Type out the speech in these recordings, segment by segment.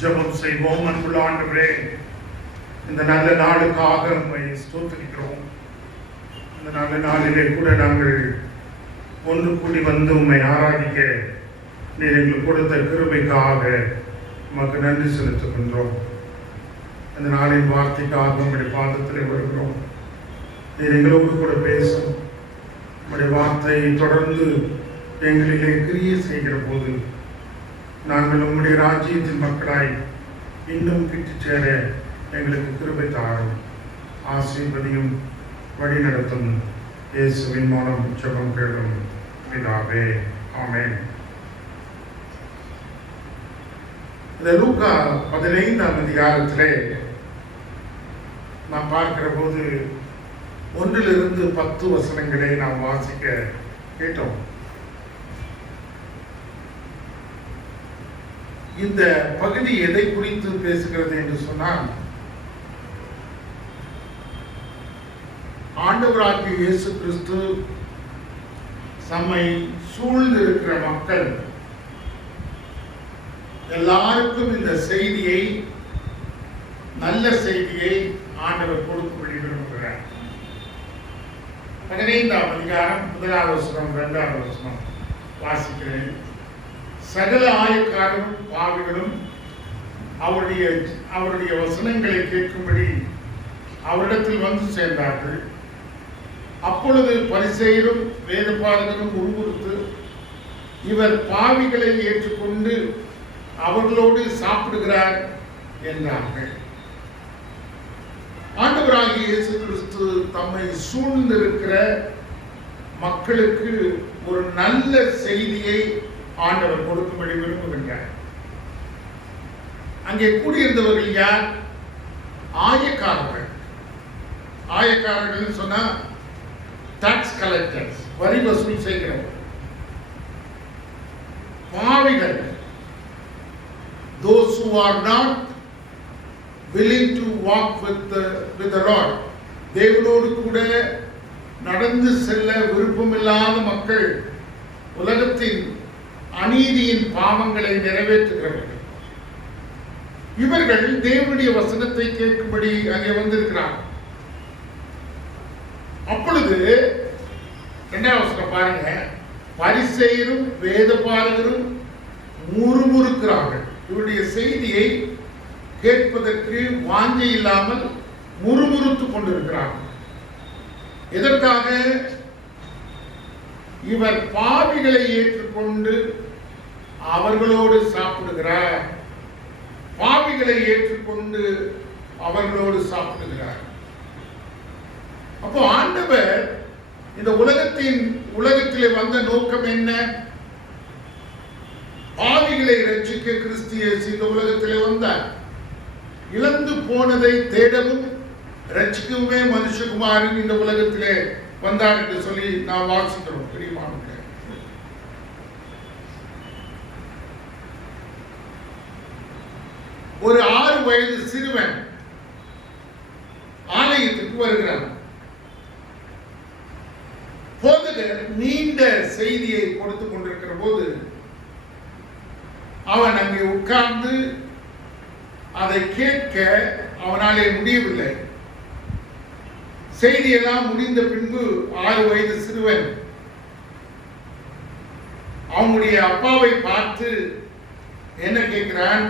ஜெபம் செய்வோம். அன்புள்ள ஆண்டவரே, இந்த நல்ல நாளுக்காக உம்மை ஸ்தோத்திரிக்கிறோம். இந்த நல்ல நாளிலே கூட நாங்கள் ஒன்று கூடி வந்து உம்மை ஆராதிக்க நீர் எங்களுக்கு கொடுத்த கிருபைக்காக உமக்கு நன்றி செலுத்துகின்றோம். இந்த நாளின் வார்த்தைக்காக உங்களுடைய பாதத்தில் வருகிறோம். நீர் எங்களோடு கூட பேசும். உங்களுடைய வார்த்தை தொடர்ந்து எங்களிலே கிரியை செய்கிற போது நாங்கள் உங்களுடைய ராஜ்யத்தின் மக்களாய் இன்னும் கிட்டு சேர எங்களுக்கு கிருபை தாரும். ஆசீர்வதியும் வழி நடத்தும். இயேசுவின் மூலம் ஜெபம் கேளும் பிதாவே, ஆமென். இந்த லூக்கா 15ஆம் அதிகாரத்திலே நாம் பார்க்கிற போது 1 to 10 வசனங்களை நாம் வாசிக்க கேட்டோம். இந்த பகுதி எதை குறித்து பேசுகிறது என்று சொன்னால், ஆண்டவராகிய இயேசு கிறிஸ்து நம்மை சூழ்ந்து இருக்கிற மக்கள் எல்லாருக்கும் இந்த செய்தியை, நல்ல செய்தியை ஆண்டவர் கொடுக்கும்படி விரும்புகிறார். 15ஆம் அதிகாரம் 1வது வசனம் 2வது வசனம் வாசிக்கிறேன். சகல ஆயக்காரரும் பாவிகளும் அவருடைய வசனங்களை கேட்கும்படி அவரிடத்தில் வந்து சேர்ந்தார்கள். அப்பொழுது பரிசேயரும் வேதபாரகரும் முறுமுறுத்து, இவர் பாவிகளை ஏற்றுக்கொண்டு அவர்களோடு சாப்பிடுகிறார் என்றார்கள். ஆண்டவராகிய இயேசு கிறிஸ்து தம்மை சூழ்ந்திருக்கிற மக்களுக்கு ஒரு நல்ல செய்தியை ஆண்டவர் கொடுக்கும்படி விரும்புகின்றார். அங்கே கூடியிருந்தவர்கள் யார்? ஆயக்காரர்கள். ஆயக்காரர்கள் சொன்னா டாக்ஸ் கலெக்டர்ஸ், வரி வசூல் செய்கிறவர்கள். பாவிகள், those who are not willing to walk with the Lord, தேவனோடு கூட நடந்து செல்ல விருப்பமில்லாத மக்கள், உலகத்தின் அநீதியின் பாவங்களை நிறைவேற்றுகிறவர்கள். இவர்கள் தேவனுடைய வசனத்தை கேட்கும்படி அங்கே வந்திருக்கிறார். அப்பொழுது 2வது வசனம் பாருங்க. பரிசேயரும் வேதபாரகரும் முறுமுறுக்கிறார்கள். இவருடைய செய்தியை கேட்பதற்கு வாஞ்சை இல்லாமல் முறுமுறுத்துக் கொண்டிருக்கிறார்கள். எதற்காக? இவர் பாவிகளை ஏற்றுக்கொண்டு அவர்களோடு சாப்பிடுகிறார். பாவிகளை ஏற்றுக்கொண்டு அவர்களோடு சாப்பிடுகிறார். அப்போ ஆண்டவர் இந்த உலகத்திலே வந்த நோக்கம் என்ன? பாவிகளை ரட்சிக்க கிறிஸ்து இயேசு இந்த உலகத்திலே வந்தார். இழந்து போனதை தேடவும் ரட்சிக்கவுமே மனுஷகுமாரன் இந்த உலகத்திலே வந்தார் என்று சொல்லி நாம் வாசிக்கிறோம். பிரியமானவர்களே, ஒரு 6 வயது சிறுவன் ஆலயத்துக்கு வருகிறான். போதகர் நீண்ட செய்தியை கொடுத்துக் கொண்டிருக்கிற போது அவன் அங்கே உட்கார்ந்து அதை கேட்க அவனாலே முடியவில்லை. செய்தியெல்லாம் முடிந்த பின்பு 6 வயது சிறுவன் அவனுடைய அப்பாவை பார்த்து என்ன கேட்கிறான்?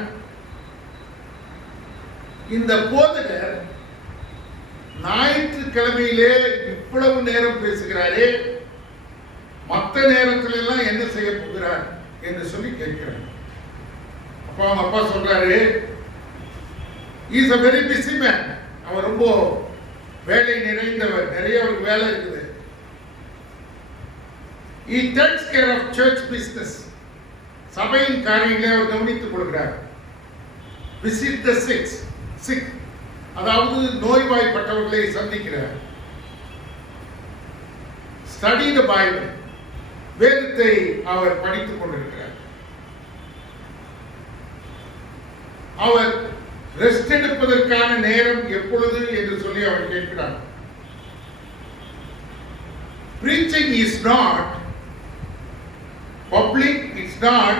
இந்த போதகர் ஞாயிற்றுக்கிழமையிலே இவ்வளவு நேரம் பேசுகிறாரே, மற்ற நேரத்துல எல்லாம் என்ன செய்ய போகிறார் என்று சொல்லி கேட்கிறார். அப்ப அவங்க அப்பா சொல்றாரு, is a very busy man. அவர் ரொம்ப வேலை நிறைந்தவர், நிறைய அவருக்கு வேலை இருக்குது. He takes care of church business. சபையின் காரியங்களை அவர் கவனித்துக் கொள்கிறார். Visit the sick, அதாவது நோய்வாய்ப்பட்டவர்களை சந்திக்கிறார். Study the Bible, வேதத்தை அவர் படித்துக் கொண்டிருக்கிறார். அவர் ரெஸ்ட் எடுப்பதற்கான நேரம் எப்பொழுது என்று சொல்லி அவர் கேட்கிறார். Preaching is not public, it's not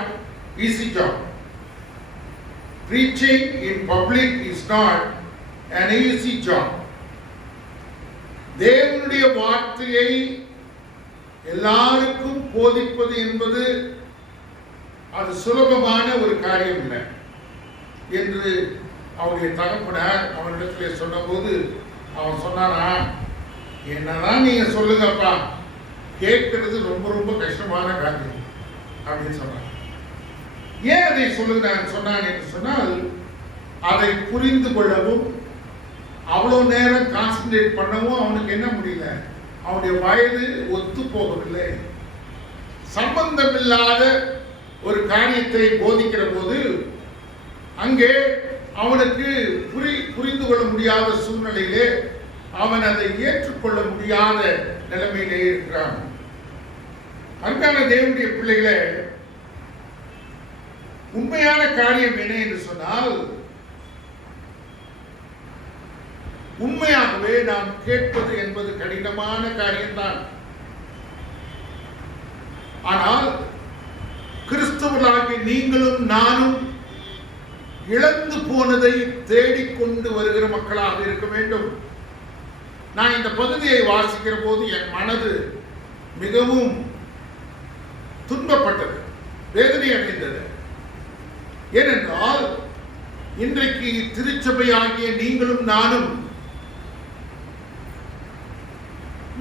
easy job. Preaching in public is not an easy job. தேவனுடைய வார்த்தையை எல்லாருக்கும் போதிப்பது என்பது அது சுலபமான ஒரு காரியம் இல்லை என்று அவருடைய தகப்பனார் அவனிடத்திலே சொன்னபோது அவன் சொன்னானா, என்னதான் நீங்க சொல்லுங்கப்பா, கேட்கிறது ரொம்ப ரொம்ப கஷ்டமான காரியம் அப்படின்னு சொன்னான். ஏன் அதை சொல்லுகிறான் சொன்னான் என்று சொன்னால், அதை புரிந்து கொள்ளவும் அவ்வளவு நேரம் கான்சென்ட்ரேட் பண்ணவும் அவனுக்கு என்ன முடியல, அவனுடைய வயது ஒத்து போகவில்லை. சம்பந்தமில்லாத ஒரு காரியத்தை போதிக்கிற போது அங்கே அவனுக்கு புரிந்து கொள்ள முடியாத சூழ்நிலையிலே அவன் அதை ஏற்றுக்கொள்ள முடியாத நிலைமையிலே இருக்கிறான். அன்பான தேவனுடைய பிள்ளைகளே, உண்மையான காரியம் என்ன என்று சொன்னால், உண்மையாகவே நாம் கேட்பது என்பது கடினமான காரியம்தான். ஆனால் கிறிஸ்தவர்களாகிய நீங்களும் நானும் இழந்து போனதை தேடிக்கொண்டு வருகிற மக்களாக இருக்க வேண்டும். நான் இந்த பகுதியை வாசிக்கிற போது என் மனது மிகவும் துன்பப்பட்டது, வேதனை அடைந்தது. ஏனென்றால் இன்றைக்கு திருச்சபையாகிய நீங்களும் நானும்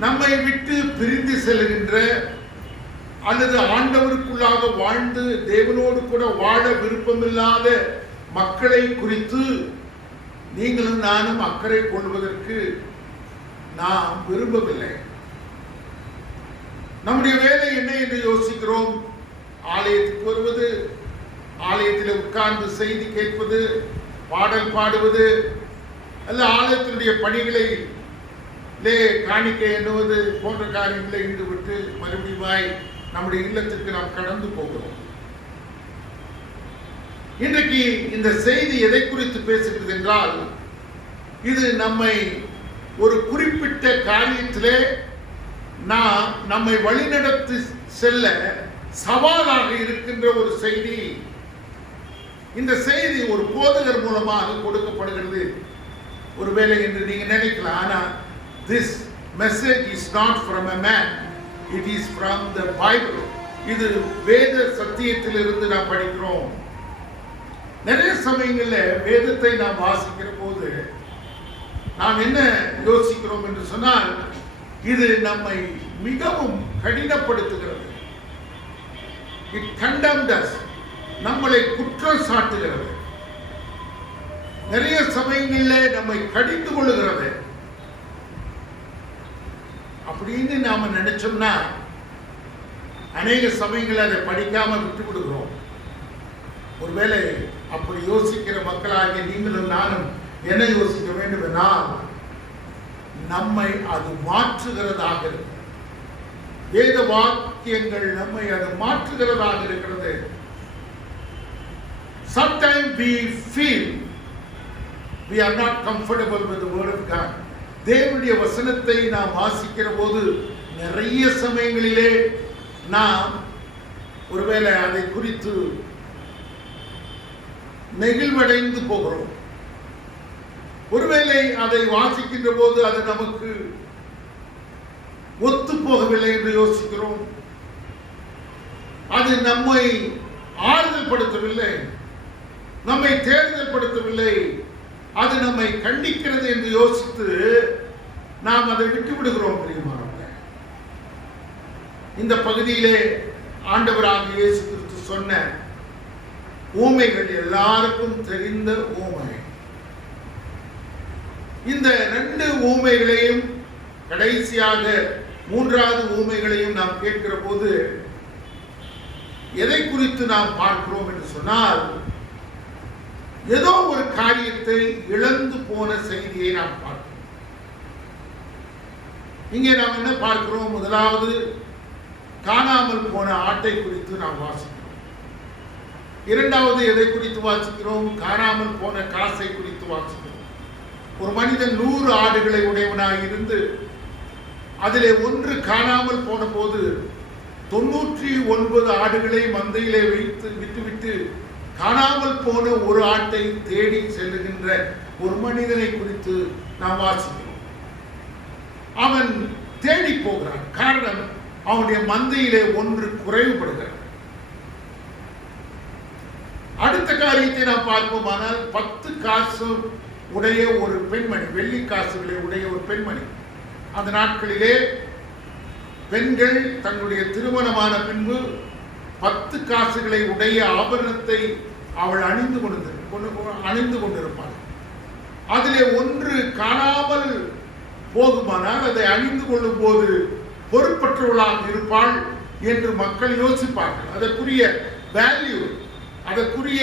நம்மை விட்டு பிரிந்து செல்கின்ற அல்லது ஆண்டவருக்குள்ளாக வாழ்ந்து தேவனோடு கூட வாழ விருப்பமில்லாத மக்களை குறித்து நீங்களும் நானும் அக்கறை கொள்வதற்கு நாம் விரும்பவில்லை. நம்முடைய வேலை என்ன என்று யோசிக்கிறோம். ஆலயத்துக்கு வருவது, ஆலயத்தில் உட்கார்ந்து செய்தி கேட்பது, பாடல் பாடுவது, அல்ல ஆலயத்தினுடைய பணிகளை காணிக்கை எண்ணுவது போன்ற காரியங்களை ஈடுபட்டு மறுபடியும் நம்முடைய இல்லத்திற்கு நாம் கடந்து போகிறோம். இன்றைக்கு இந்த செய்தி எதை குறித்து பேசுகிறது என்றால், இது நம்மை ஒரு குறிப்பிட்ட காரியத்திலே நம்மை வழிநடத்தி செல்ல சவாலாக இருக்கின்ற ஒரு செய்தி. இந்த செய்தி ஒரு போதகர் மூலமாக கொடுக்கப்படுகிறது ஒருவேளை என்று நீங்க நினைக்கலாம். ஆனா this message is not from a man, it is from the Bible. இது வேத சத்தியத்திலிருந்து நாம் படிக்கிறோம். நிறைய சமயங்களில் வேதத்தை நாம் வாசிக்கிற போது நாம் என்ன யோசிக்கிறோம் என்று சொன்னால், இது நம்மை மிகவும் கடினப்படுத்துகிறது. It condemned us, நம்மளை குற்றம் சாட்டுகிறது. நிறைய சமயங்களில் நம்மை கடிந்து கொள்ளுகிறது. அப்படின்னு நாம நினைச்சோம்னா அநேக சமயங்கள் அதை படிக்காம விட்டு விடுகிறோம். ஒருவேளை அப்படி யோசிக்கிற மக்களாகிய நீங்களும் நானும் என்ன யோசிக்க வேண்டும் என்றால், நம்மை அது மாற்றுகிறதாக இருக்கு. வேத வாக்கியங்கள் நம்மை அது மாற்றுகிறதாக இருக்கிறது. Sometimes we feel we are not comfortable with the word of God. தேவனுடைய வசனத்தை நாம் வாசிக்கிற போது நிறைய சமயங்களிலே நாம் ஒருவேளை அதை குறித்து நெகிழ்வடைந்து போகிறோம். ஒருவேளை அதை வாசிக்கின்ற போது அது நமக்கு ஒத்து போகவில்லை என்று யோசிக்கிறோம். அது நம்மை ஆறுதல் படுத்தவில்லை, நம்மை தேர்தல் படுத்தவில்லை, அது நம்மை கண்டிக்கிறது என்று யோசித்து நாம் அதை விட்டு விடுகிறோம். பிரியமானவர்களே, இந்த பகுதியிலே ஆண்டவராகிய இயேசு கிறிஸ்து சொன்ன ஊமைகள் எல்லாருக்கும் தெரிந்த ஊமை. இந்த ரெண்டு ஊமைகளையும் கடைசியாக மூன்றாவது ஊமைகளையும் நாம் கேட்கிற போது எதை குறித்து நாம் பார்க்கிறோம் என்று சொன்னால், ஏதோ ஒரு காரியத்தை இழந்து போன செய்தியை நாம் பார்க்கிறோம். இங்கே நாம் என்ன பார்க்கிறோம்? முதலாவது காணாமல் போன ஆட்டை குறித்து நாம் வாசிக்கிறோம். இரண்டாவது எதை குறித்து வாசிக்கிறோம்? காணாமல் போன காசை குறித்து வாசிக்கிறோம். ஒரு மனிதன் 100 ஆடுகளை உடையவனாக இருந்து அதிலே ஒன்று காணாமல் போன போது 99 ஆடுகளை மந்தையிலே வைத்து விட்டுவிட்டு காணாமல் போன ஒரு ஆட்டை தேடி செல்லுகின்ற ஒரு மனிதனை குறித்து நாம் வாசிக்கிறோம். அவன் தேடி போகிறான். காரணம், அவனுடைய மந்தையிலே ஒன்று குறைவுபடுகிறது. அடுத்த காரியத்தை நாம் பார்ப்போமானால் 10 காசு உடைய ஒரு பெண்மணி, வெள்ளி காசுகளை உடைய ஒரு பெண்மணி. அந்த நாட்களிலே பெண்கள் தங்களுடைய திருமணமான பின்பு 10 காசுகளை உடைய ஆபரணத்தை அவள் அணிந்து கொண்டிருப்பாள். அதிலே ஒன்று காணாமல் போகுமானால் அதை அணிந்து கொள்ளும் போது பொறுப்பற்றவளாக இருப்பாள் என்று மக்கள் யோசிப்பார்கள். அதற்குரிய வேல்யூ, அதற்குரிய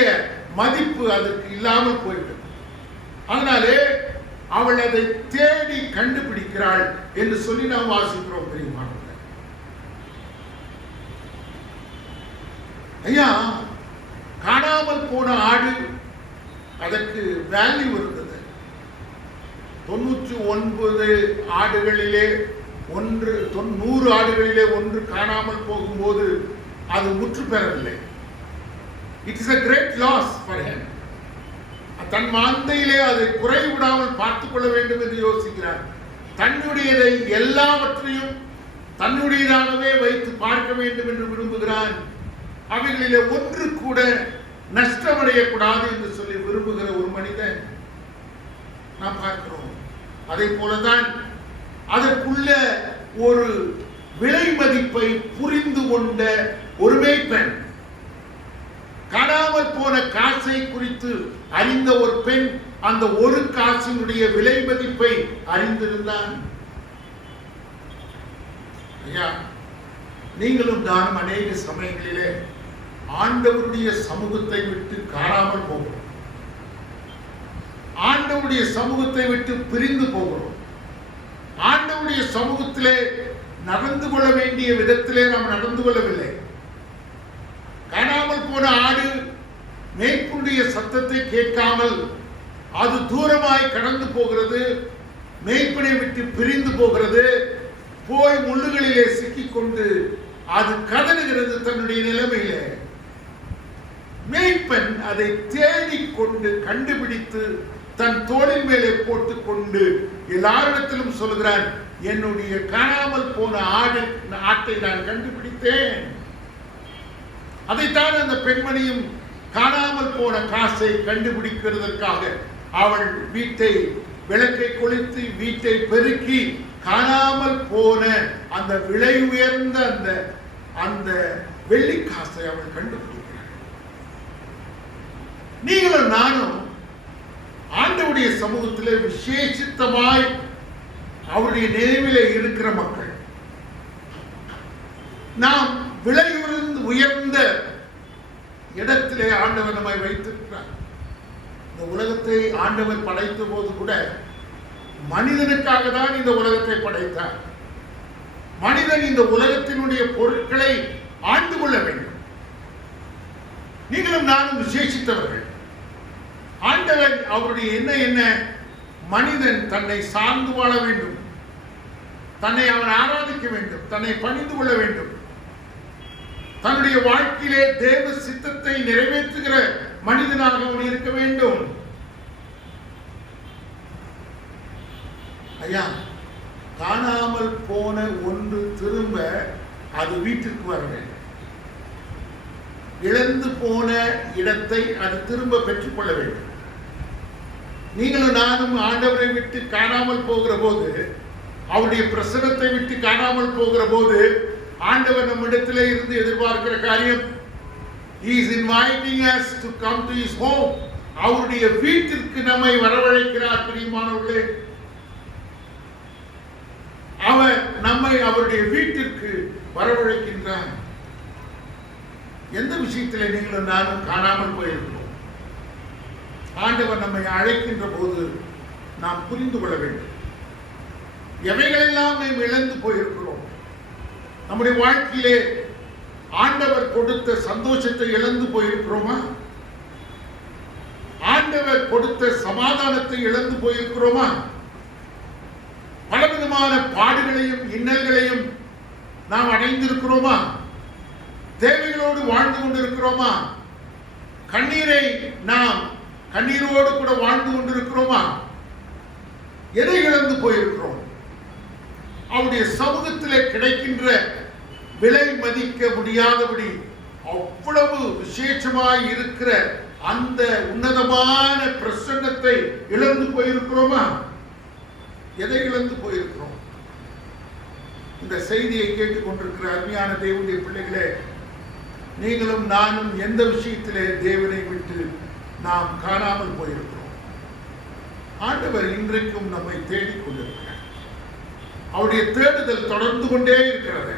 மதிப்பு அதற்கு இல்லாமல் போய்விடும். அதனாலே அவள் அதை தேடி கண்டுபிடிக்கிறாள் என்று சொல்லி நாம் வாசிக்கிறோம். தெரியுமானவர்களே, ஐயா, காணாமல் போன ஆடு, அதற்கு வேல்யூ இருந்தது. 99 ஆடுகளிலே ஒன்று, 100 ஆடுகளிலே ஒன்று காணாமல் போகும்போது அது முற்று பெறவில்லை. It is a great loss for him. தன் மந்தையிலே அதை குறைவிடாமல் பார்த்துக் கொள்ள வேண்டும் என்று யோசிக்கிறார். தன்னுடையதை எல்லாவற்றையும் தன்னுடையதாகவே வைத்து பார்க்க வேண்டும் என்று விரும்புகிறான். அவைகளிலே ஒன்று கூட நஷ்டமடையக்கூடாது என்று சொல்லி விரும்புகிற ஒரு மனிதன் நாம் பார்க்கிறோம். அதே போலதான் அதற்குள்ள ஒரு விலை மதிப்பை புரிந்து கொண்ட ஒரு மேய்ப்பன், காணாமல் போன காசை குறித்து அறிந்த ஒரு பெண் அந்த ஒரு காசினுடைய விலை மதிப்பை அறிந்திருந்தான். ஐயா, நீங்களும் நானும் அநேக சமயங்களிலே ஆண்டவருடைய சமூகத்தை விட்டு காணாமல் போகிறோம். ஆண்டவருடைய சமூகத்தை விட்டு பிரிந்து போகிறோம். ஆண்டவருடைய சமூகத்திலே நடந்து கொள்ள வேண்டிய விதத்திலே நாம் நடந்து கொள்ளவில்லை. காணாமல் போன ஆடு மேய்ப்புடைய சத்தத்தை கேட்காமல் அது தூரமாய் கடந்து போகிறது, மேய்ப்பனை விட்டு பிரிந்து போகிறது, போய் முள்ளுகளிலே சிக்கிக்கொண்டு அது கதறுகிறது தன்னுடைய நிலைமையிலே. மேய்ப்பன் அதை தேடிக்கொண்டு கண்டுபிடித்து தன் தோளின் மேலே போட்டுக்கொண்டு எல்லாரிடத்திலும் சொல்கிறான், என்னுடைய காணாமல் போன ஆட்டை நான் கண்டுபிடித்தேன். அதைத்தான் அந்த பெண்மணியும் காணாமல் போன காசை கண்டுபிடிக்கிறதற்காக அவள் வீட்டை விளக்கை கொளுத்தி வீட்டை பெருக்கி காணாமல் போன அந்த விலை உயர்ந்த அந்த வெள்ளி காசை அவள் கண்டுபிடிக்கிறாள். நீங்களும் நானும் ஆண்டவருடைய சமூகத்திலே விசேஷித்தமாய் அவருடைய நினைவிலே இருக்கிற மக்கள். நாம் விலை உயர்ந்த இடத்திலே ஆண்டவர் நம்மை வைத்திருக்கிறார். இந்த உலகத்தை ஆண்டவர் படைத்த போது கூட மனிதனுக்காக தான் இந்த உலகத்தை படைத்தார். மனிதன் இந்த உலகத்தினுடைய பொருட்களை ஆண்டு கொள்ள வேண்டும். நீங்களும் நானும் விசேஷித்தவர்கள். ஆண்டவர் அவருடைய என்ன மனிதன் தன்னை சார்ந்து வாழ வேண்டும், தன்னை அவன் ஆராதிக்க வேண்டும், தன்னை பணிந்து கொள்ள வேண்டும், தன்னுடைய வாழ்க்கையிலே தேவ சித்தத்தை நிறைவேற்றுகிற மனிதனாக அவன் இருக்க வேண்டும். ஐயா, காணாமல் போன ஒன்று திரும்ப அது வீட்டிற்கு வர வேண்டும். இழந்து போன இடத்தை அது திரும்ப பெற்றுக்கொள்ள வேண்டும். நீங்களும் நானும் ஆண்டவரை விட்டு காணாமல் போகிற போது, அவருடைய பிரசனத்தை விட்டு காணாமல் போகிற போது, ஆண்டவர் நம்மிடத்திலே இருந்து எதிர்பார்க்கிற காரியம், he is inviting us to come to his home. அவருடைய வீட்டிற்கு நம்மை வரவழைக்கிறார். பிரியமானவர்களே, அவர் நம்மை அவருடைய வீட்டிற்கு வரவழைக்கின்றார். எந்த விஷயத்திலே நீங்களும் நானும் காணாமல் போயிருக்கிறோம்? ஆண்டவர் நம்மை அழைக்கின்ற போது நாம் புரிந்து கொள்ள வேண்டும். எவைகளெல்லாம் நாம் இழந்து போயிருக்கிறோம்? நம்முடைய வாழ்க்கையிலே ஆண்டவர் கொடுத்த சந்தோஷத்தை இழந்து போயிருக்கிறோமா? ஆண்டவர் கொடுத்த சமாதானத்தை இழந்து போயிருக்கிறோமா? பலவிதமான பாடுகளையும் இன்னல்களையும் நாம் அடைந்திருக்கிறோமா? தேவைகளோடு வாழ்ந்து கொண்டிருக்கிறோமா? கண்ணீரை நாம் கண்ணீரோடு கூட வாழ்ந்து கொண்டிருக்கிறோமா? எதை இழந்து போயிருக்கிறோம்? அவருடைய சமூகத்திலே கிடைக்கின்ற விலை மதிக்க முடியாதபடி அவ்வளவு விசேஷமாய் இருக்கிற அந்த உன்னதமான பிரசன்னத்தை இழந்து போயிருக்கிறோமா? எதை இழந்து போயிருக்கிறோம்? இந்த செய்தியை கேட்டுக்கொண்டிருக்கிற அருமையான தேவனுடைய பிள்ளைகளே, நீங்களும் நானும் எந்த விஷயத்திலே தேவனை விட்டு நாம் காணாமல் போயிருக்கிறோம்? ஆண்டவர் இன்றைக்கும் நம்மை தேடிக் கொண்டிருக்கிறார். அவருடைய தேடுதல் தொடர்ந்து கொண்டே இருக்கிறது.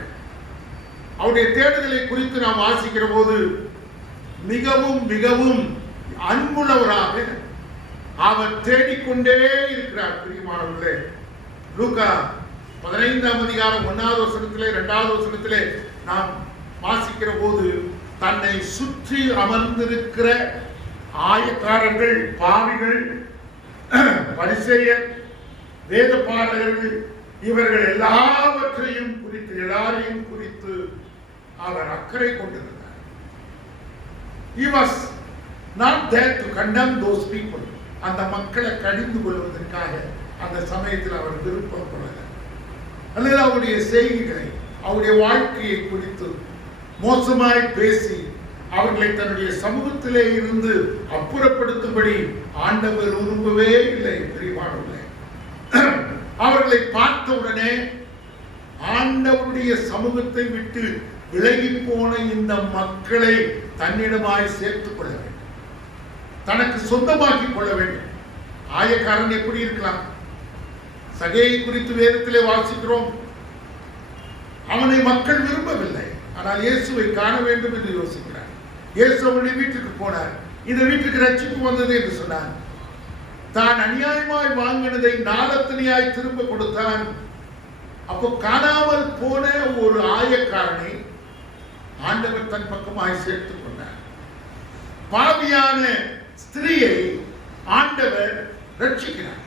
அவருடைய தேடுதலை குறித்து நாம் வாசிக்கிற போது மிகவும் மிகவும் அன்புள்ளவராக அவர் தேடிக்கொண்டே இருக்கிறார். பிரியமானவர்களே, லூக்கா 15ஆம் அதிகாரம் 1வது வசனத்திலே 2வது வசனத்திலே நாம் வாசிக்கிற போது தன்னை சுற்றி அமர்ந்திருக்கிற ஆயக்காரர்கள், பாவிகள், பரிசேயர், வேத பாரகர்கள், இவர்கள் எல்லாவற்றையும் குறித்து, எல்லாரையும் குறித்து அவர் அக்கறை கொண்டிருந்தார். He was not there to condemn those people. அந்த மக்களை கடிந்து கொள்வதற்காக அந்த சமயத்தில் அவர் விருப்பப்படல. அல்லது அவருடைய செய்திகளை, அவருடைய வாழ்க்கையை குறித்து மோசமாய் பேசி அவர்களை தன்னுடைய சமூகத்திலே இருந்து அப்புறப்படுத்தும்படி ஆண்டவர் விரும்பவே இல்லை. பிரியமானவர்களே, அவர்களை பார்த்தவுடனே ஆண்டவருடைய சமூகத்தை விட்டு விலகி போன இந்த மக்களை தன்னிடமாய் சேர்த்துக் கொள்ள வேண்டும், தனக்கு சொந்தமாக்கிக் கொள்ள வேண்டும். ஆயக்காரன் எப்படி இருக்கலாம்? சகேயை குறித்து வேதத்திலே வாசிக்கிறோம். அவனை மக்கள் விரும்பவில்லை, ஆனால் இயேசுவை காண வேண்டும் என்று யோசிக்கிறார். இயேசு அவனுடைய வீட்டுக்கு போனார். இந்த வீட்டுக்கு ரட்சிப்பு வந்தது என்று சொன்னார். தான் அநியாயமாய் வாங்கினதை நாளத்தனையாய் திரும்ப கொடுத்தான். அப்போ காணாமல் போன ஒரு ஆயக்காரனை ஆண்டவர் தன் பக்கமாய் சேர்த்துக் கொண்டார். பாவியான ஸ்திரீயை ஆண்டவர் ரட்சிக்கிறார்.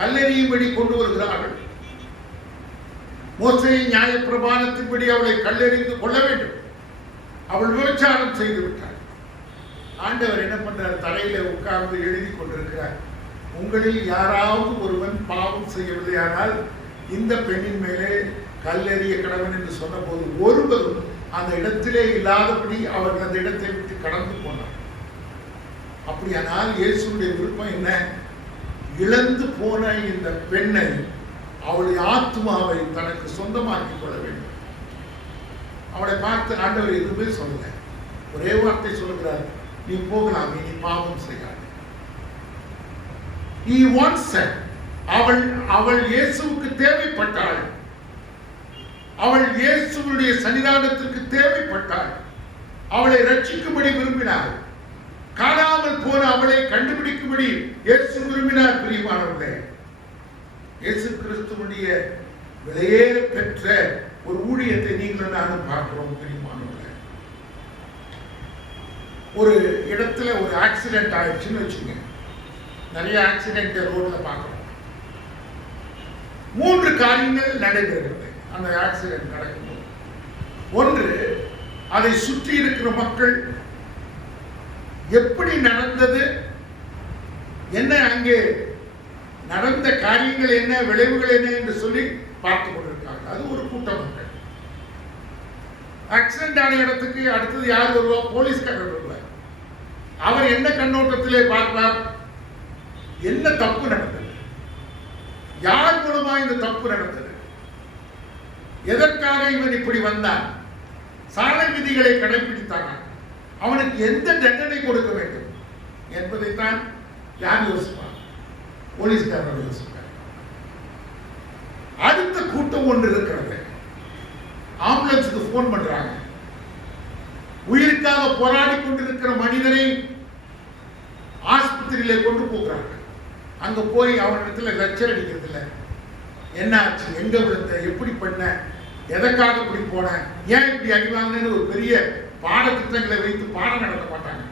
கல்லெறியும்படி கொண்டு வருகிறார்கள். மோசே நியாயப்பிரமாணத்தின்படி அவளை கல்லெறிந்து கொள்ள வேண்டும். அவள் விபச்சாரம் செய்து விட்டாள். ஆண்டவர் என்ன பண்றார்? தரையில உட்கார்ந்து எழுதி கொண்டிருக்கிறார். உங்களில் யாராவது ஒருவன் பாவம் செய்யவில்லையானால் இந்த பெண்ணின் மேலே கல்லெறிய கடவன் என்று சொன்ன போது ஒருவரும் அந்த இடத்திலே இல்லாதபடி அவர்கள் அந்த இடத்தை விட்டு கடந்து போனார். அப்படியானால் இயேசுடைய விருப்பம் என்ன? இழந்து போன இந்த பெண்ணை, அவளுடைய ஆத்மாவை தனக்கு சொந்தமாக்கிக் கொள்ள வேண்டும். அவளை பார்த்து ஆண்டவர் எதுவுமே சொல்லல. ஒரே வார்த்தை சொல்லுகிறார், நீ போகலாம், நீ பாவம் செய்யாத. He wants her. அவள் இயேசுவுக்கு தேவைப்பட்டாள். அவள் இயேசுவுடைய சன்னிதானத்திற்கு தேவைப்பட்டாள். அவளை ரட்சிக்கும்படி விரும்பினாள். காணாமல் போன அவளை கண்டுபிடிக்கும்படி இயேசு விரும்பினார். பிரியமானவர்களே, இயேசு கிறிஸ்துவுடைய விலையேற பெற்ற ஒரு ஊழியத்தை நீங்களும் நானும் பார்க்கிறோம். பிரியமானவர்களே, ஒரு இடத்துல ஒரு ஆக்சிடென்ட் ஆயிடுச்சுன்னு வச்சுங்க. நிறைய ஆக்சிடென்ட் ரோட்ல பார்க்கிறோம். 3 காரியங்கள் நடைபெறுகிறது அந்த ஆக்சிடென்ட் நடக்கும்போது. ஒன்று, அதை சுற்றி இருக்கிற மக்கள் எப்படி நடந்தது, என்ன அங்கே நடந்த காரியங்கள் என்ன, விளைவுகள் என்ன என்று சொல்லி பார்த்து கொண்டிருக்காங்க. அது ஒரு கூட்டம் மக்கள். ஆக்சிடென்ட் ஆன இடத்துக்கு அடுத்தது யார் வருவா? போலீஸ்காரர் வருவார். அவர் என்ன கண்ணோட்டத்திலே பார்ப்பார்? என்ன தப்பு நடந்தது, யார் மூலமா இந்த தப்பு நடந்தது, எதற்காக இவன் இப்படி வந்தான், சாலை விதிகளை கடைபிடித்தாங்க, அவனுக்கு எந்த தண்டனை கொடுக்க வேண்டும் என்பதைத்தான் யார் யோசிப்பார்? போலீஸ்காரர் யோசிப்பார். அடுத்த கூட்டம் ஒன்று இருக்கிறது. ஆம்புலன்ஸுக்கு போன் பண்றாங்க. உயிருக்காக போராடி கொண்டிருக்கிற மனிதனை ஆஸ்பத்திரியில கொண்டு போகிறாங்க. அங்க போய் அவனிடத்துல லெக்சர் அடிக்கிறது இல்லை. என்ன ஆச்சு, எங்க விழுந்த, எப்படி பண்ண, எதற்காக இப்படி போன, ஏன் இப்படி அடிவாங்கன்னு ஒரு பெரிய பாடத்திட்டங்களை வைத்து பாடம் நடத்த மாட்டாங்க.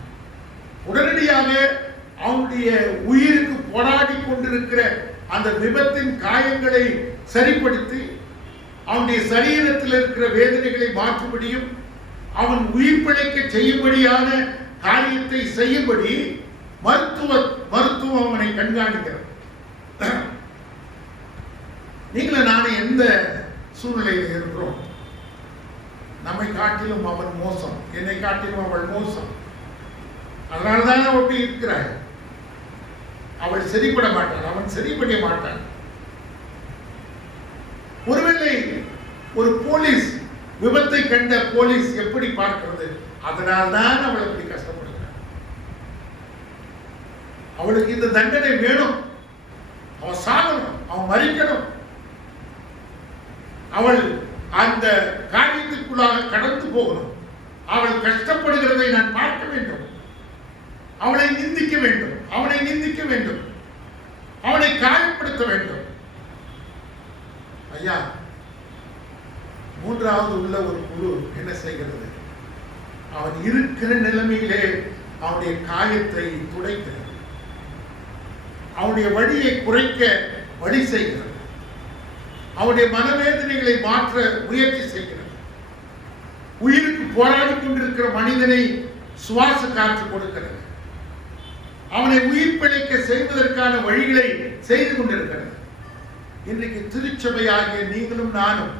உடனடியாக அவனுடைய உயிருக்கு போராடி கொண்டிருக்கிற அந்த விபத்தின் காயங்களை சரிப்படுத்தி அவனுடைய சரீரத்தில் இருக்கிற வேதனைகளை மாற்றும்படியும் அவன் உயிர் பிழைக்க செய்யும்படியான காரியத்தை செய்யும்படி மருத்துவம் அவனை கண்காணிக்கிறது. நீங்களும் நானும் எந்த சூழ்நிலையில் இருக்கிறோம்? நம்மை காட்டிலும் அவன் மோசம், என்னை காட்டிலும் அவள் மோசம். அதனால்தான் அப்படி இருக்கிறாள். அவள் சரிப்பட மாட்டாள், அவன் சரிப்பட மாட்டான். ஒருவேளை ஒரு போலீஸ் விபத்தை கண்ட போலீஸ் எப்படி பார்க்கிறது? அதனால்தான் அவள் அப்படி கஷ்டப்படுகிறாள். அவளுக்கு இந்த தண்டனை வேணும், அவன் சாகணும், அவன் மறிக்கணும். அவள் அந்த காரியத்திற்குள்ளாக கடந்து போகணும். அவள் கஷ்டப்படுகிறதை நான் பார்க்க வேண்டும். அவளை நிந்திக்க வேண்டும், அவனை நிந்திக்க வேண்டும், அவனை காயப்படுத்த வேண்டும். ஐயா, மூன்றாவது உள்ள ஒரு குழு என்ன செய்கிறது? அவன் இருக்கிற நிலைமையிலே அவனுடைய காயத்தை துடைக்கிறது, அவனுடைய வழியை குறைக்க வழி செய்கிறது, அவனுடைய மனவேதனைகளை மாற்ற முயற்சி செய்கிறது. உயிருக்கு போராடி கொண்டிருக்கிற மனிதனை சுவாச காற்று கொடுக்கிறது, அவனை உயிர் பிழைக்க செய்வதற்கான வழிகளை செய்து கொண்டிருக்கிறது. இன்றைக்கு திருச்சபையாகிய நீங்களும் நானும்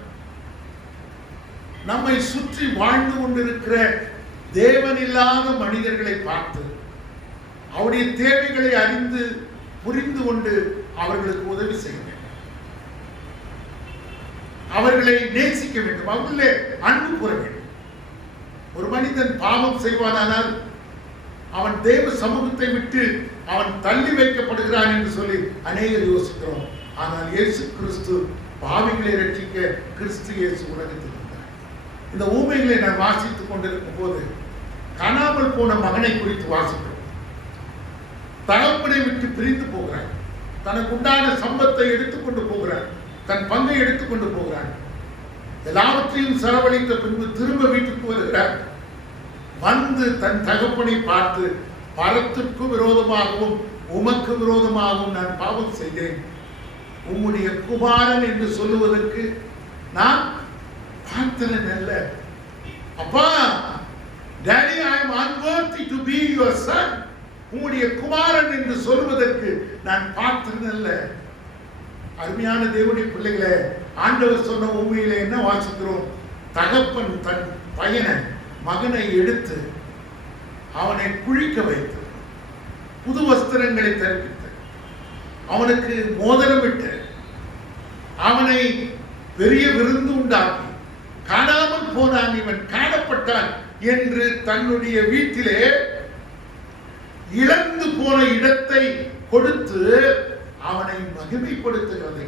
நம்மை சுற்றி வாழ்ந்து கொண்டிருக்கிற தேவனில்லாத மனிதர்களை பார்த்து அவருடைய தேவைகளை அறிந்து புரிந்து கொண்டு அவர்களுக்கு உதவி செய்ய வேண்டும், அவர்களை நேசிக்க வேண்டும், அவர்களே அன்பு கூற வேண்டும். ஒரு மனிதன் பாவம் செய்வானால் அவன் தேவ சமூகத்தை விட்டு அவன் தள்ளி வைக்கப்படுகிறான் என்று சொல்லி அநேகர் யோசிக்கிறோம். ஆனால் இயேசு கிறிஸ்து பாவிகளை ரட்சிக்க கிறிஸ்து இயேசு உலகத்தில் இருந்தார். இந்த ஊமைகளை நான் வாசித்துக் கொண்டிருக்கும் போது காணாமல் போன மகனை குறித்து வாசிக்கிறோம். தகப்பனை விட்டு பிரிந்து போகிறார், தனக்கு உண்டான சம்பத்தை எடுத்துக்கொண்டு போகிறார், தன் பங்கை எடுத்துக்கொண்டு போகிறார். எல்லாவற்றையும் செலவழித்த பின்பு திரும்ப வீட்டுக்கு வருகிறார். வந்து தன் தகப்பனை பார்த்து, பரத்திற்கு விரோதமாகவும் உமக்கு விரோதமாகவும் நான் பாவம் செய்தேன், உம்முடைய குமாரன் என்று சொல்லுவதற்கு நான் பாத்திரன் அல்ல. அப்பா, daddy, I am unworthy to be your son. உம்முடைய குமாரன் என்று சொல்வதற்கு நான் பாத்திரன் அல்ல. அருமையான தேவனுடைய பிள்ளைகளே, ஆண்டவர் சொன்ன உண்மையிலே என்ன வாசிக்கிறோம்? தகப்பன் தன் பையனை மகனை எடுத்து அவனை குளிக்க வைத்து புது வஸ்திரங்களை தரிப்பித்து அவனுக்கு மோதிரமிட்டு அவனை பெரிய விருந்து உண்டாக்கி, காணாமல் போனான் இவன் காணப்பட்டான் என்று தன்னுடைய வீட்டிலே இழந்து போன இடத்தை கொடுத்து அவனை மகிமைப்படுத்துகிறதை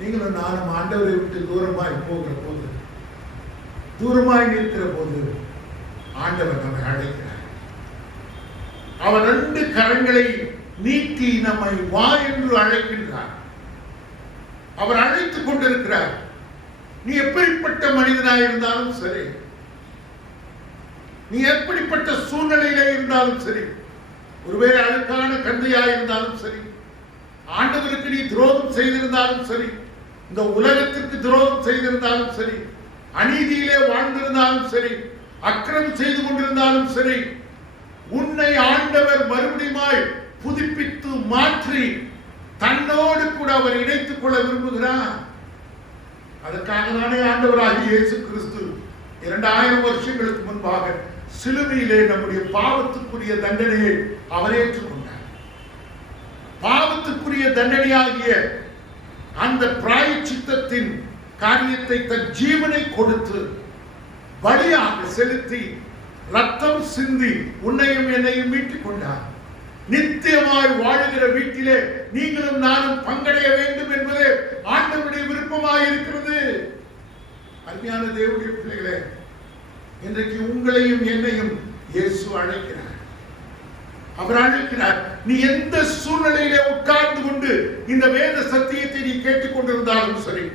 நீங்களும் நானும் ஆண்டவரை விட்டு தூரமாய் போகிற போது, தூரமாய் நிற்கிற போது ஆண்டவர் நம்மை அழைக்கிறார். அவர் 2 கரங்களை நீட்டி நம்மை வா என்று அழைக்கின்றார். அவர் அழைத்துக் கொண்டிருக்கிறார். நீ எப்படிப்பட்ட மனிதனாய் இருந்தாலும் சரி, நீ எப்படிப்பட்ட சூழ்நிலையில இருந்தாலும் சரி, ஒருவேளை அழுக்கான கந்தையாய் இருந்தாலும் சரி, ஆண்டவருக்கு நீ துரோகம் செய்திருந்தாலும் சரி, இந்த உலகத்திற்கு துரோகம் செய்திருந்தாலும் சரி, அநீதியிலே வாழ்ந்திருந்தாலும் சரி, அக்கிரமம் செய்து கொண்டிருந்தாலும் சரி, உன்னை ஆண்டவர் மறுபடியுமாய் புதுப்பித்து மாற்றி தன்னோடு கூட அவர் இணைத்துக் கொள்ள விரும்புகிறார். அதற்காக தானே ஆண்டவராகிய இயேசு கிறிஸ்து 2000 வருஷங்களுக்கு முன்பாக சிலுவையிலே நம்முடைய பாவத்துக்குரிய தண்டனையை அவர் ஏற்றுக்கொண்டார். பாவத்துக்குரிய தண்டனையாகிய அந்த பிராயச்சித்தத்தின் காரியத்தை தன் ஜீவனை கொடுத்து பலியாக செலுத்தி ரத்தம் சிந்தி உன்னையும் என்னையும் மீட்டுக் கொண்டார். நித்தியமாய் வாழுகிற வீட்டிலே நீங்களும் நானும் பங்கடைய வேண்டும் என்பது ஆண்டவருடைய விருப்பமாய் இருக்கிறது. அருமையான தேவனுடைய பிள்ளைகளே, இன்றைக்கு உங்களையும் என்னையும் இயேசு அழைக்கிறார். அவர் அழைக்கிறார். நீ எந்த சூழ்நிலையிலே உட்கார்ந்து கொண்டு இந்த வேத சத்தியத்தை நீ கேட்டுக்கொண்டிருந்தாலும் சரி,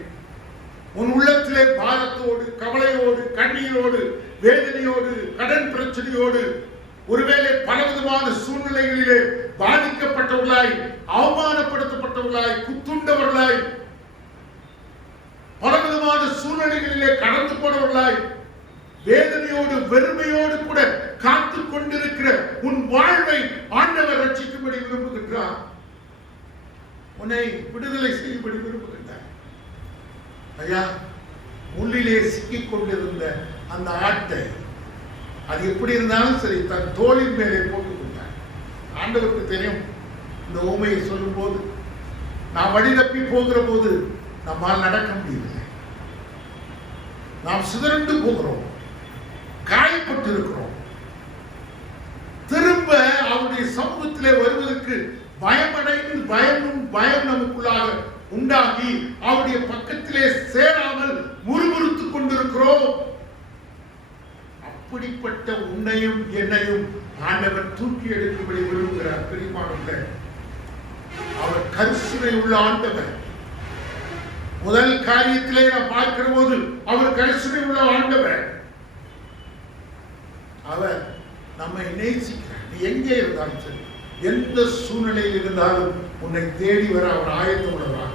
உன் உள்ளத்திலே பாரத்தோடு, கவலையோடு, கண்ணீரோடு, வேதனையோடு, கடன் பிரச்சனையோடு, ஒருவேளை பலவிதமான சூழ்நிலைகளிலே பாதிக்கப்பட்டவர்களாய், அவமானப்படுத்தப்பட்டவர்களாய், குத்துண்டவர்களாய், பலவிதமான சூழ்நிலைகளிலே கடந்து போனவர்களாய் வேதனையோடு வெறுமையோடு கூட காத்து கொண்டிருக்கிற உன் வாழ்வை ஆண்டவர் ரட்சிக்கும்படி விரும்புகின்றார். உன்னை விடுதலை செய்யும்படி விரும்புகின்றார். ஐயா, முள்ளிலே சிக்கிக் கொண்டிருந்த அந்த ஆட்டை அது எப்படி இருந்தாலும் சரி தன் தோளின் மேலே போட்டுக் கொண்டார். ஆண்டவருக்கு தெரியும், இந்த உண்மையை சொல்லும் போது நாம் வழி தப்பி போகிற போது நம்மால் நடக்க முடியவில்லை. நாம் சிதறண்டு போகிறோம், காயப்பட்டு இருக்கிறோம். திரும்ப அவருடைய சமூகத்திலே வருவதற்கு பயமடைந்து பயம் நமக்குள்ளாக உண்டாகி அவருடைய பக்கத்திலே சேராமல் முறுமுறுத்துக் கொண்டிருக்கிறோம். அப்படிப்பட்ட உன்னையும் என்னையும் ஆண்டவர் தூக்கி எடுக்கும்படி விரும்புகிறார். பிரியமானவர்களே, அவர் கரிசனை உள்ள ஆண்டவர். முதல் காரியத்திலே நாம் பார்க்கிற போது அவர் கரிசனை உள்ள ஆண்டவர். அவர் நம்மை நேசிக்கிறார். நீ எங்கே இருந்தாலும் சரி, எந்த சூழ்நிலையில் இருந்தாலும் உன்னை தேடி வர அவர் ஆயத்தம் உள்ளவராக.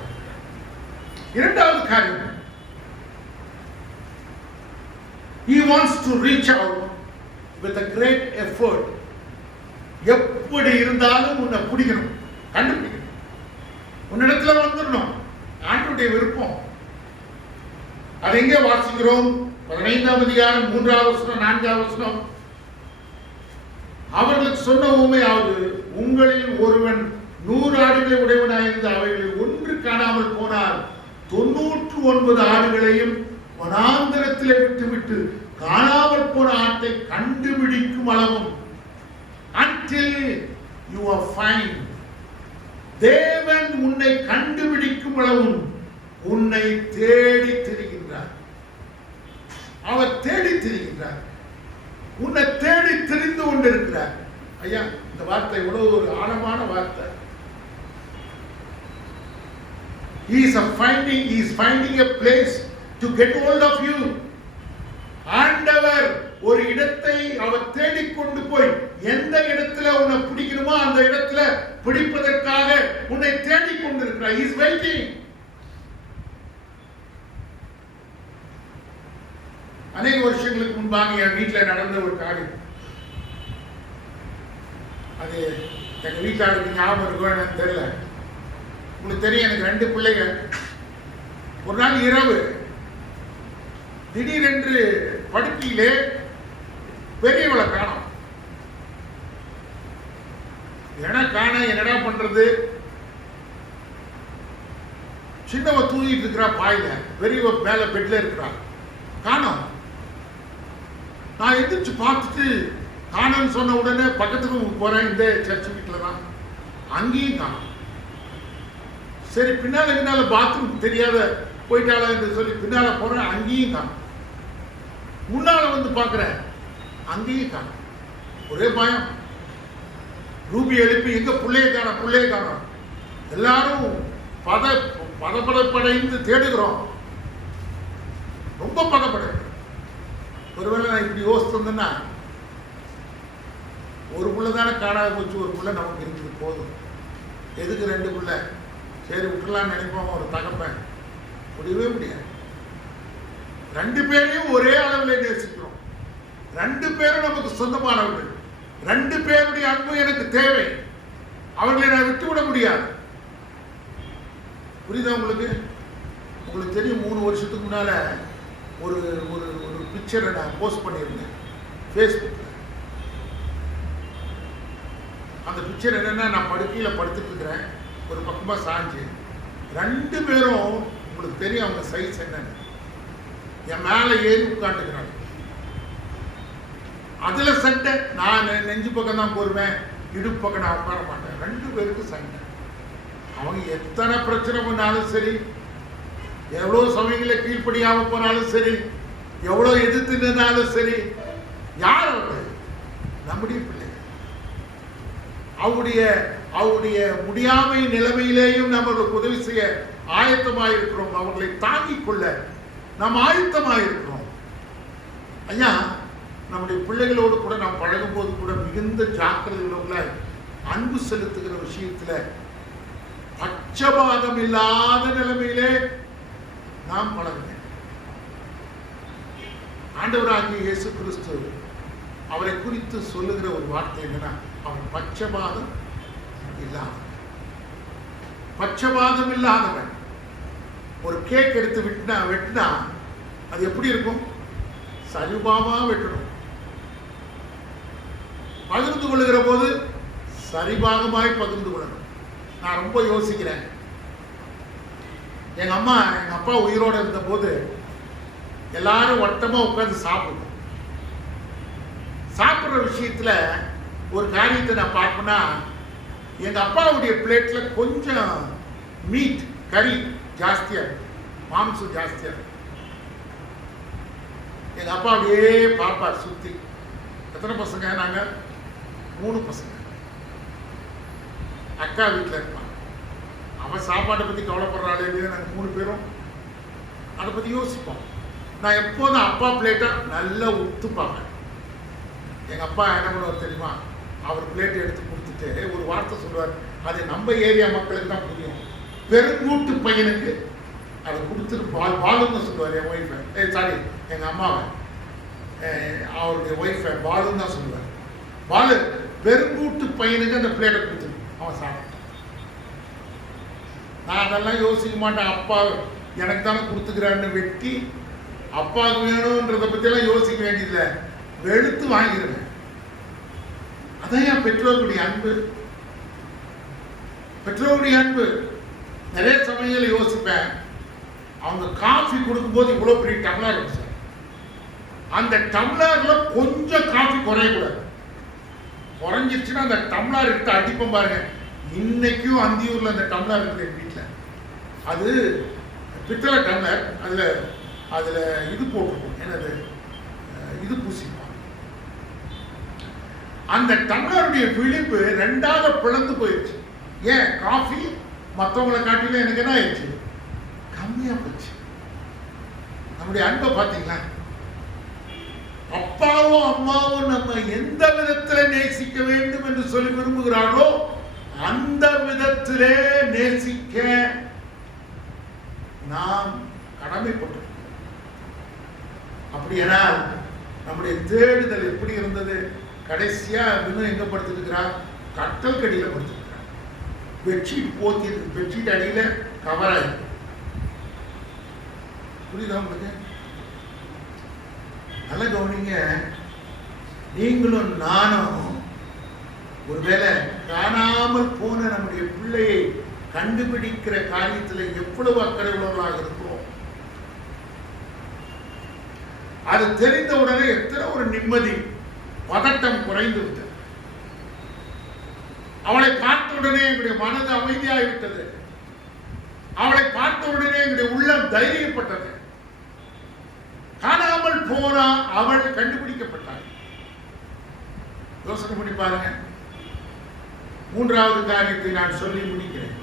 இரண்டாவது காரியம், he wants to reach out with a great effort. எப்படி இருந்தாலும் உன்னை பிடிக்கணும், கண்டுபிடிக்கணும், உன்னிடத்துல வந்துடணும். ஆண்டவருடைய விருப்பம். அதை எங்கே வாசிக்கிறோம்? 15ஆம் அதிகாரம் 3ஆவது வசனம் 4ஆவது வசனம். அவர்களுக்கு சொன்ன உண்மையாவது, உங்களில் ஒருவன் 100 ஆடுகளை உடையவனாயிருந்து அவைகளில் ஒன்று காணாமல் போனால் 99 ஆடுகளையும் வனாந்தரத்திலே விட்டுவிட்டு காணாமல் போன ஆட்டை கண்டுபிடிக்கும் அளவும், until you are found. தேவன் உன்னை கண்டுபிடிக்கும் அளவும் உன்னை தேடி திரிகின்றார். அவர் தேடி திரிகின்றார், உன்னை தேடி திரிந்து கொண்டிருக்கிறார். ஐயா, இந்த வார்த்தை எவ்வளவு ஒரு ஆழமான வார்த்தை. He is finding a place to get hold of you. ஆண்டவர் ஒரு இடத்தை அவர் தேடிக்கொண்டு போய் எந்த இடத்துல உன்னை பிடிக்கணுமோ அந்த இடத்துல பிடிப்பதற்காக உன்னை தேடிக்கொண்டிருக்கிறார். He is waiting. அநேக வருஷங்களுக்கு முன்பாக என் வீட்டில் நடந்த ஒரு காரியம். அது எங்க வீட்டாளுக்கு ஞாபகம் இருக்கும் எனக்கு தெரியல. உங்களுக்கு தெரியும், எனக்கு 2 பிள்ளைங்க. ஒரு நாள் இரவு திடீரென்று படுக்கையிலே பெரியவளை காணோம். என்னடா பண்றது? சின்னவ தூங்கிட்டு இருக்கிறா பாயில, பெரியவ மேல பெட்ல இருக்கிறா. காணோம். நான் எந்திரிச்சு பார்த்துட்டு காணோன்னு சொன்ன உடனே பக்கத்துக்கு போறேன். இந்த சர்ச் வீட்டில் தான். அங்கேயும் காணோம். சரி, பின்னால பாத்ரூம் தெரியாத போயிட்டாளா என்று சொல்லி பின்னால போறேன். அங்கேயும் காணோம். முன்னால வந்து பார்க்கிறேன், அங்கேயும் காணோம். ஒரே பயம். ரூபி எழுப்பி எங்க புள்ளைய காணோம். எல்லாரும் பதப்படைந்து தேடுகிறோம். ரொம்ப பதப்படை. ஒருவேளை நான் இப்படி யோசிச்சிருந்தேன்னா, ஒரு புள்ள தானே காணாத போச்சு, ஒரு புள்ள நமக்கு இருக்குது, போதும். எதுக்கு 2 புள்ள? சரி விட்டுலான்னு நினைப்போம். ஒரு தகப்பன் முடியவே முடியாது. 2 பேரையும் ஒரே அளவில் நேசிக்கிறோம். 2 பேரும் நமக்கு சொந்தமானவர்கள். 2 பேருடைய அன்பு எனக்கு தேவை. அவர்களை நான் விட்டுவிட முடியாது. புரியுதா உங்களுக்கு? உங்களுக்கு தெரியும், 3 வருஷத்துக்கு முன்னால ஒரு ஒரு ஒரு பிக்சரை நான் போஸ்ட் பண்ணியிருந்தேன் ஃபேஸ்புக்கில். அந்த பிக்சர் என்னன்னா, நான் படுக்கையில் படுத்துட்டு இருக்கிறேன், ஒரு பக்கமாக சாஞ்சு. 2 பேரும் உங்களுக்கு தெரியும் அவங்க சைஸ் என்னன்னு. என் மேலே ஏறி உட்காந்துக்கிறாங்க. அதில் சண்டை. நான் நெஞ்சு பக்கம் தான் போடுவேன், இடுப்பு பக்கம் நான் உட்கார மாட்டேன். 2 பேருக்கு சண்டை. அவங்க எத்தனை பிரச்சனை பண்ணாலும் சரி, எவ்வளோ சமயங்களில் கீழ்ப்படியாமல் போனாலும் சரி, எவ்வளோ எதிர்த்து நின்றாலும் சரி, யார் அவர்கள்? நம்முடைய பிள்ளைகள். அவருடைய முடியாமை நிலைமையிலேயும் நம்மளுக்கு உதவி செய்ய ஆயத்தமாக இருக்கிறோம். அவர்களை தாங்கிக் கொள்ள நாம் ஆயத்தமாக இருக்கிறோம். ஐயா, நம்முடைய பிள்ளைகளோடு கூட நாம் பழகும் போது கூட மிகுந்த ஜாக்கிரதையோட அன்பு செலுத்துகிற விஷயத்துல பட்சபாதம் இல்லாத நிலைமையிலே நாம் பழக வேண்டும். ஆண்டவராகிய இயேசு கிறிஸ்து அவரை குறித்து சொல்லுகிற ஒரு வார்த்தை என்னன்னா, அவன் பட்சபாதம் இல்லாதவன். பட்சபாதம் இல்லாதவன். ஒரு கேக் எடுத்து வெட்டினா அது எப்படி இருக்கும்? சரிபாமா வெட்டணும். பகிர்ந்து கொள்ளுகிற போது சரிபாகமாய் பகிர்ந்து கொள்ளணும். நான் ரொம்ப யோசிக்கிறேன். எங்க அப்பா உயிரோட இருந்த போது எல்லாரும் வட்டமா உட்கார்ந்து சாப்பிடுவோம். சாப்பிட்ற விஷயத்துல ஒரு காரியத்தை நான் பார்ப்பேன்னா, எங்க அப்பாவுடைய பிளேட்ல கொஞ்சம் மீட் கறி ஜாஸ்தியா இருக்கும், மாம்சம் ஜாஸ்தியா இருக்கும். எங்க அப்பா அப்படியே பார்ப்பார் சுத்தி. எத்தனை பசங்க? நாங்க 3 பசங்க. அக்கா வீட்டில் இருப்பான். அவன் சாப்பாட்டை பற்றி கவலைப்படுறாள் இல்லையா? நாங்கள் 3 பேரும் அதை பற்றி யோசிப்போம். நான் எப்போதும் அப்பா பிளேட்டை நல்லா உத்து பார்ப்பேன். எங்கள் அப்பா என்ன பண்ணுவார் தெரியுமா? அவர் பிளேட்டை எடுத்து கொடுத்துட்டு ஒரு வார்த்தை சொல்லுவார். அது நம்ம ஏரியா மக்களுக்கு தான் புரியும். பெருங்கூட்டு பையனுக்கு அதை கொடுத்துட்டு பாலுன்னு சொல்லுவார். என் ஒய்ஃபை சாரி எங்கள் அம்மாவை, அவருடைய ஒய்ஃபை பாலுன்னு தான் சொல்லுவார். பாலு, பெருங்கூட்டு பையனுக்கு அந்த பிளேட்டை கொடுத்துட்டு அவன் சாப்பிட்டான். நான் அதெல்லாம் யோசிக்க மாட்டேன். அப்பா எனக்கு தானே கொடுத்துக்கிறான்னு வெட்டி அப்பாவுக்கு வேணுன்றதை பற்றியெல்லாம் யோசிக்க வேண்டியதில்லை, வெளுத்து வாங்கிடுவேன். அதான் என் பெற்றோருடைய அன்பு. பெற்றோருடைய அன்பு. நிறைய சமயங்கள் யோசிப்பேன், அவங்க காஃபி கொடுக்கும்போது இவ்வளோ பெரிய டம்ளர் இருக்கும் சார், அந்த டம்ளர்ல கொஞ்சம் காஃபி குறையக்கூடாது. குறைஞ்சிருச்சுன்னா அந்த டம்ளர் எடுத்து அடிப்போம் பாருங்க. இன்னைக்கும் அந்தியூர்ல அந்த டம்ளர் இருக்குது என் வீட்டில். அது பித்தளை டம்ளர். அதில் இது போட்டிருக்கும், என்னது இது பூசிப்பாங்க. அந்த டம்ளருடைய விளிம்பு 2ஆக பிளந்து போயிடுச்சு. ஏன்? காஃபி மற்றவங்களை காட்டிலும் எனக்கு என்ன ஆயிடுச்சு? கம்மியா போச்சு. நம்முடைய அன்பை பார்த்தீங்களா? அப்பாவும் அம்மாவும் நம்ம எந்த விதத்தில் நேசிக்க வேண்டும் என்று சொல்லி விரும்புகிறார்களோ அந்த விதத்திலே நேசிக்க நாம் கடமைப்பட்டிருக்கிறோம். அப்படியானால் நம்முடைய தேடுதல் எப்படி இருந்தது? கடைசியா இன்னும் எங்க படுத்துக்கிறார்? கட்டல் கடியில படுத்துக்கிறார். பெட்ஷீட் போத்தி, பெட்ஷீட் அடியில கவராயிருக்கு. புரியுதா உங்களுக்கு? நல்ல கவனிங்க. நீங்களும் நானும் ஒருவேளை காணாமல் போன நம்முடைய பிள்ளையை கண்டுபிடிக்கிற காரியத்தில் எவ்வளவு அக்கறை உள்ளவர்களாக இருக்கிறோம். அது தெரிந்த உடனே எத்தனை ஒரு நிம்மதி, பதட்டம் குறைந்து விட்டது. அவளை பார்த்த உடனே எங்களுடைய மனது அமைதியாகிவிட்டது. அவளை பார்த்த உடனே எங்களுடைய உள்ளம் தைரியப்பட்டது. காணாமல் போனா அவள் கண்டுபிடிக்கப்பட்டாள். யோசனை பண்ணி பாருங்க. 3வது காரியத்தை நான் சொல்லி முடிக்கிறேன்.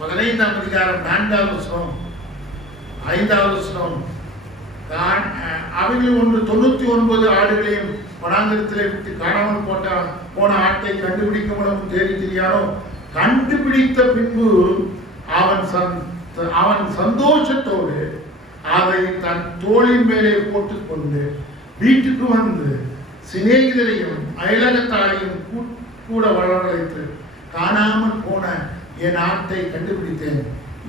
15ஆம் அதிகாரம் 4வது வசனம் 5வது வசனம். அவைகள் 99 ஆடுகளையும் வனாந்திரத்திலே விட்டு காணாமல் போன ஆட்டை கண்டுபிடிக்க முடியும் தெரியானோ. கண்டுபிடித்த பின்பு அவன் சந்தோஷத்தோடு அதை தன் தோளின் மேலே போட்டுக்கொண்டு வீட்டுக்கு வந்து சிநேகிதரையும் அயலகத்தாரையும் கூட வரவழைத்து, காணாமல் போன என் ஆட்டை கண்டுபிடித்தேன்,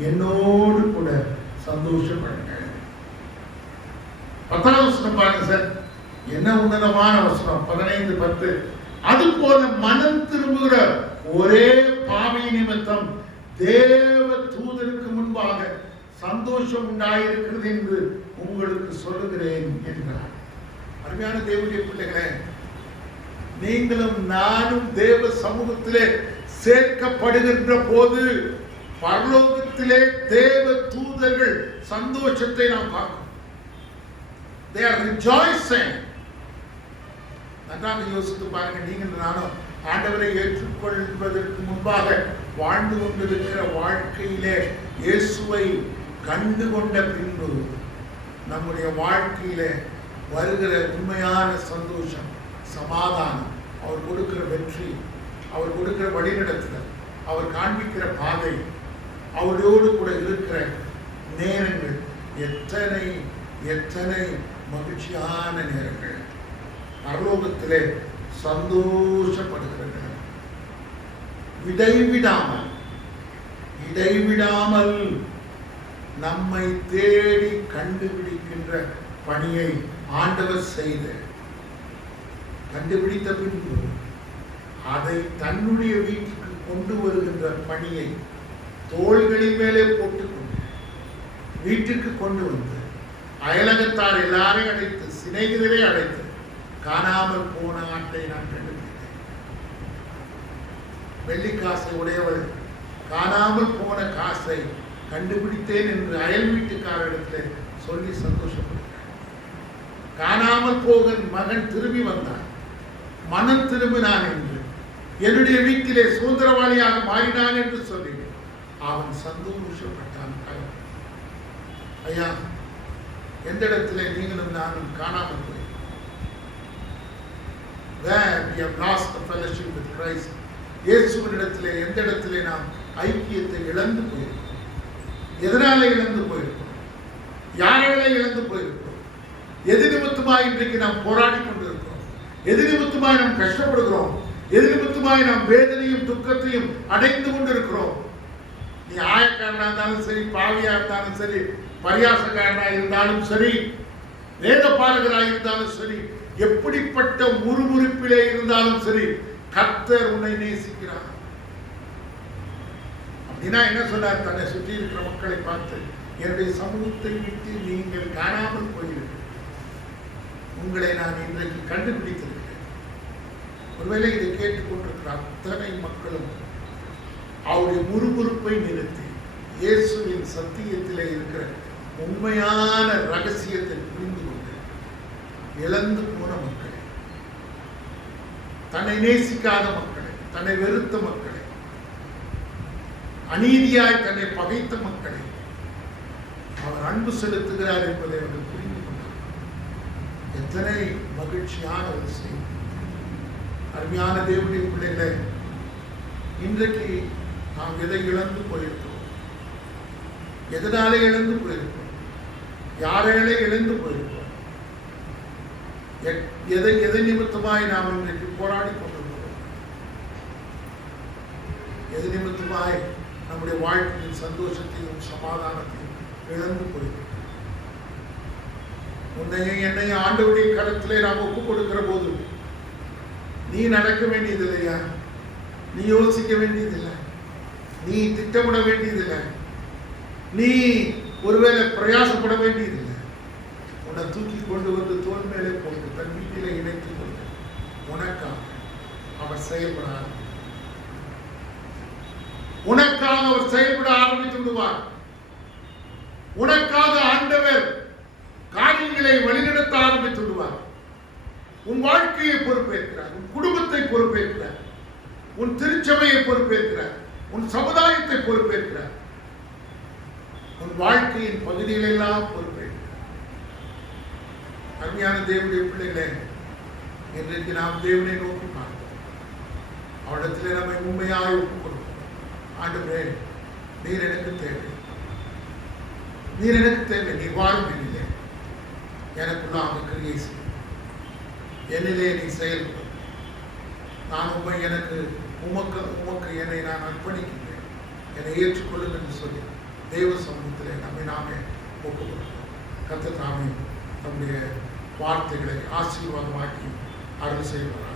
என்னோடு கூட சந்தோஷப்படுங்க. 10வது வசனம் பாருங்க சார், என்ன உன்னதமான வசனம். 15:10. அது போல மனம் திரும்புகிற ஒரே பாவி நிமித்தம் தேவ தூதருக்கு முன்பாக சந்தோஷம் உண்டாயிருக்கிறது என்று உங்களுக்கு சொல்லுகிறேன் என்றார். அருமையான தேவனுடைய பிள்ளைகளே, நீங்களும் நானும் தேவ சமூகத்திலே சேர்க்கப்படுகின்ற போது பரலோகத்திலே தேவ தூதர்கள் சந்தோஷத்தை நாம் பார்க்கிறோம். They are rejoicing. நன்றாக யோசித்து பாருங்க. நீங்கள் நானும் ஆண்டவரை ஏற்றுக்கொள்வதற்கு முன்பாக வாழ்ந்து கொண்டிருக்கிற வாழ்க்கையிலே இயேசுவை கண்டு கொண்ட பின்பு நம்முடைய வாழ்க்கையிலே வருகிற உண்மையான சந்தோஷம், சமாதானம், அவர் கொடுக்கிற வெற்றி, அவர் கொடுக்கிற வழிநடத்துதல், அவர் காண்பிக்கிற பாதை, அவரோடு கூட இருக்கிற நேரங்கள் எத்தனை எத்தனை மகிழ்ச்சியான நேரங்கள், பரலோகத்திலே சந்தோஷப்படுகிற நேரம். இடைவிடாமல் நம்மை தேடி கண்டுபிடிக்கின்ற பணியை ஆண்டவர் செய்த, கண்டுபிடித்த பின்பு அதை தன்னுடைய வீட்டுக்கு கொண்டு வருகின்ற பணியை தோள்களின் மேலே போட்டுக்கொண்டு வீட்டுக்கு கொண்டு வந்து அயலகத்தார் எல்லாரையும் அழைத்து, சிநேகிதரை அழைத்து, காணாமல் போன ஆட்டை நான் கண்டுபிடித்தேன். வெள்ளிக்காசை உடையவர் காணாமல் போன காசை கண்டுபிடித்தேன் என்று அயல் வீட்டுக்காரரிடத்தில் சொல்லி சந்தோஷப்படுகிறார். காணாமல் போக மகன் திரும்பி வந்தான், மனம் திரும்பினான் என்று, என்னுடைய வீட்டிலே சுதந்திரவாளியாக மாறினான் என்று சொல்லி அவன் சந்தோஷப்பட்டான். ஐயா, எந்த இடத்துல நீங்களும் நானும் காணாமல் போய், where we have lost the fellowship with Christ, இயேசுவினிடத்திலே எந்த இடத்திலே நாம் ஐக்கியத்தை இழந்து போயிருக்கோம்? எதனால இழந்து போயிருக்கோம்? யாரால இழந்து போயிருக்கோம்? எது நிமித்தமாய் இன்றைக்கு நாம் போராடி கொண்டிருக்கிறோம்? எது நிமித்தமாய் நாம் கஷ்டப்படுகிறோம்? எது நிமித்தமாய் நாம் வேதனையும் துக்கத்தையும் அடைந்து கொண்டிருக்கிறோம்? நீ ஆயக்காரனா இருந்தாலும் சரி, பாவியா இருந்தாலும் சரி, பரியாசக்காரனா இருந்தாலும் சரி, வேத பாலகராக இருந்தாலும் சரி, எப்படிப்பட்ட முறுமுறுப்பிலே இருந்தாலும் சரி, கர்த்தர் உன்னை நேசிக்கிறார். அப்படின்னா என்ன சொல்றார்? தன்னை சுற்றி இருக்கிற மக்களை பார்த்து, என்னுடைய சமூகத்தை விட்டு நீங்கள் காணாமல் போயிருக்க, உங்களை நான் இன்றைக்கு கண்டுபிடித்திருக்கிறேன். ஒருவேளை இதை கேட்டுக்கொண்டிருக்கிற அத்தனை மக்களும் அவருடைய முறுமுறுப்பை நிறுத்தி இயேசுவின் சத்தியத்திலே இருக்கிற உண்மையான ரகசியத்தை புரிந்து கொண்டு இழந்து போன மக்களை, தன்னை நேசிக்காத மக்களை, தன்னை வெறுத்த மக்களை, அநீதியாய் தன்னை பகைத்த மக்களை அவர் அன்பு செலுத்துகிறார் என்பதை அவர்கள் புரிந்து கொண்டார். எத்தனை மகிழ்ச்சியான ஒரு செய்தி! அருமையான தேவனுடைய பிள்ளைகளை, இன்றைக்கு நாம் எதை இழந்து போயிருக்கிறோம்? எதனாலே இழந்து போயிருக்கிறோம்? யாராலே இழந்து போயிருக்கிறோம்? எதை நிமித்தமாய் நாம் இன்றைக்கு போராடி கொண்டிருக்கிறோம்? எது நிமித்தமாய் நம்முடைய வாழ்க்கையின் சந்தோஷத்தையும் சமாதானத்தையும் இழந்து போயிருக்கிறோம்? உன்னையும் என்னையும் ஆண்டவருடைய கரத்திலே நாம் ஒப்புக் கொடுக்கிற போது, நீ நடக்க வேண்டியதில்லையா? நீ யோசிக்க வேண்டியதில்லை, நீ திட்டமிட வேண்டியதில்லை, நீ ஒருவேளை பிரயாசப்பட வேண்டியதில்லை. உன்னை தூக்கி கொண்டு வந்து தோல் மேலே போட்டு தன் வீட்டிலே இணைத்துக் கொண்டு உனக்காக அவர் செயல்பட உனக்காக அவர் செயல்பட ஆரம்பித்து விடுவார். உனக்காக ஆண்டவர் காரியங்களை வழிநடத்த ஆரம்பித்து விடுவார். உன் வாழ்க்கையை பொறுப்பேற்கிறார், உன் குடும்பத்தை பொறுப்பேற்கிறார், உன் திருச்சபையை பொறுப்பேற்கிறார், உன் சமுதாயத்தை பொறுப்பேற்கிறார், உன் வாழ்க்கையின் பகுதிகளெல்லாம் பொறுப்பேற்கிறார். அருமையான தேவனுடைய பிள்ளைகளே, இன்றைக்கு நாம் தேவனை நோக்கி பார்ப்போம். அவரிடத்திலே நம்மை உண்மையாக ஒப்புக் கொடுப்போம். ஆண்டவரே, நீர் எனக்கு தேவை, நீர் எனக்கு தேவை, நீ வாழும் என்னிலே, எனக்குள்ளாக கிரியை செய்யும், என்னிலே நீ செயல்படும். நான் உமக்கு என்னை நான் அர்ப்பணிக்கின்றேன், என்னை ஏற்றுக்கொள்ளும் என்று சொல்லி தேவ சமூகத்திலே நம்மை நாமே ஒப்புக் கொடுப்போம். கர்த்தர் தாமே நம்முடைய வார்த்தைகளை ஆசீர்வாதமாக்கி அருள் செய்வார்.